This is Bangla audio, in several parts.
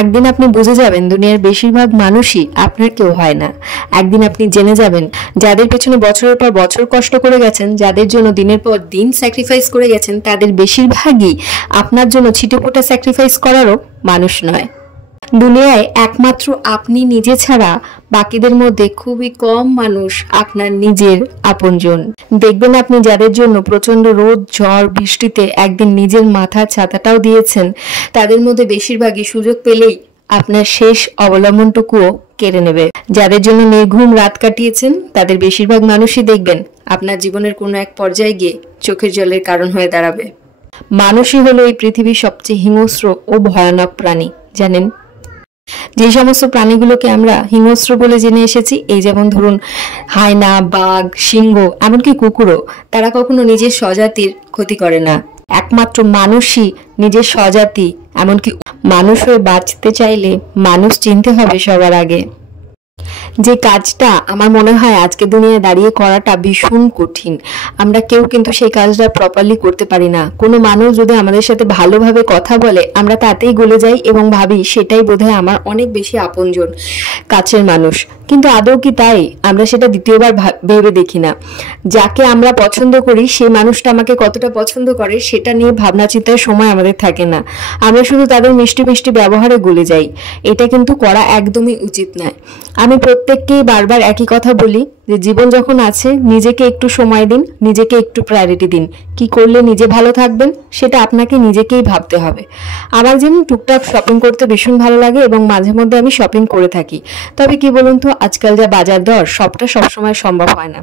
একদিন আপনি বুঝে যাবেন দুনিয়ার বেশিরভাগ মানুষই আপনার কেউ হয় না। একদিন আপনি জেনে যাবেন যাদের পেছনে বছরের পর বছর কষ্ট করে গেছেন, যাদের জন্য দিনের পর দিন স্যাক্রিফাইস করে গেছেন, তাদের বেশিরভাগই আপনার জন্য ছিটেফোঁটা স্যাক্রিফাইস করারও মানুষ নয়। দুনিয়ায় একমাত্র আপনি নিজে ছাড়া বাকিদের মধ্যে খুবই কম মানুষ আপনার নিজের আপনজন। দেখবেন আপনি যাদের জন্য প্রচন্ড রোদ ঝড় বৃষ্টিতে একদিন নিজের মাথার ছাতাটাও দিয়েছেন, তাদের মধ্যে বেশিরভাগই সুযোগ পেলেই আপনার শেষ অবলম্বনটুকুও কেড়ে নেবে। যাদের জন্য নির্ঘুম রাত কাটিয়েছেন, তাদের বেশিরভাগ মানুষই দেখবেন আপনার জীবনের কোনো এক পর্যায়ে গিয়ে চোখের জলের কারণ হয়ে দাঁড়াবে। মানুষই হলো এই পৃথিবীর সবচেয়ে হিংস্র ও ভয়ানক প্রাণী। জানেন, যে সমস্ত প্রাণীগুলোকে আমরা হিংস্র বলে জেনে এসেছি, এই যেমন ধরুন হায়না, বাঘ, সিংহ, এমনকি কুকুরও, তারা কখনো নিজের স্বজাতির ক্ষতি করে না। একমাত্র মানুষই নিজের স্বজাতি, এমনকি মানুষ হয়ে বাঁচতে চাইলে মানুষ চিনতে হবে সবার আগে। যে কাজটা আমার মনে হয় আজকে দুনিয়ায় দাঁড়িয়ে করাটা ভীষণ কঠিন, আমরা কেউ কিন্তু সেই কাজটা প্রপারলি করতে পারি না। কোনো মানুষ যদি আমাদের সাথে ভালোভাবে কথা বলে, আমরা তাতেই গলে যাই এবং ভাবি সেটাই বোধহয় আমার অনেক বেশি আপনজন, কাছের মানুষ। কিন্তু আদৌ কি তাই? আমরা সেটা দ্বিতীয়বার ভেবে দেখি না। যাকে আমরা পছন্দ করি সেই মানুষটা আমাকে কতটা পছন্দ করে সেটা নিয়ে ভাবনা চিন্তার সময় আমাদের থাকে না। আমরা শুধু তাদের মিষ্টি মিষ্টি ব্যবহারে গলে যাই। এটা কিন্তু করা একদমই উচিত নয়। আমি প্রত্যেককেই বারবার একই কথা বলি যে জীবন যখন আছে নিজেকে একটু সময় দিন, নিজেকে একটু প্রায়োরিটি দিন। কি করলে নিজে ভালো থাকবেন সেটা আপনাকে নিজেকেই ভাবতে হবে। আমার যেমন টুকটাক শপিং করতে ভীষণ ভালো লাগে এবং মাঝে মধ্যে আমি শপিং করে থাকি। তবে কি বলুন তো, আজকাল যা বাজার দর, সবটা সবসময় সম্ভব হয় না।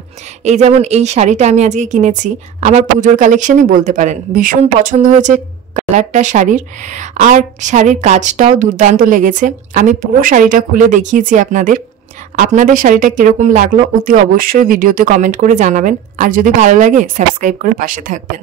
এই যেমন এই শাড়িটা আমি আজকে কিনেছি, আমার পুজোর কালেকশনই বলতে পারেন। ভীষণ পছন্দ হয়েছে কালারটা শাড়ির, আর শাড়ির কাজটাও দুর্দান্ত লেগেছে। আমি পুরো শাড়িটা খুলে দেখিয়েছি আপনাদের শাড়িটা কিরকম লাগলো অতি অবশ্যই ভিডিওতে কমেন্ট করে জানাবেন। আর যদি ভালো লাগে সাবস্ক্রাইব করে পাশে থাকবেন।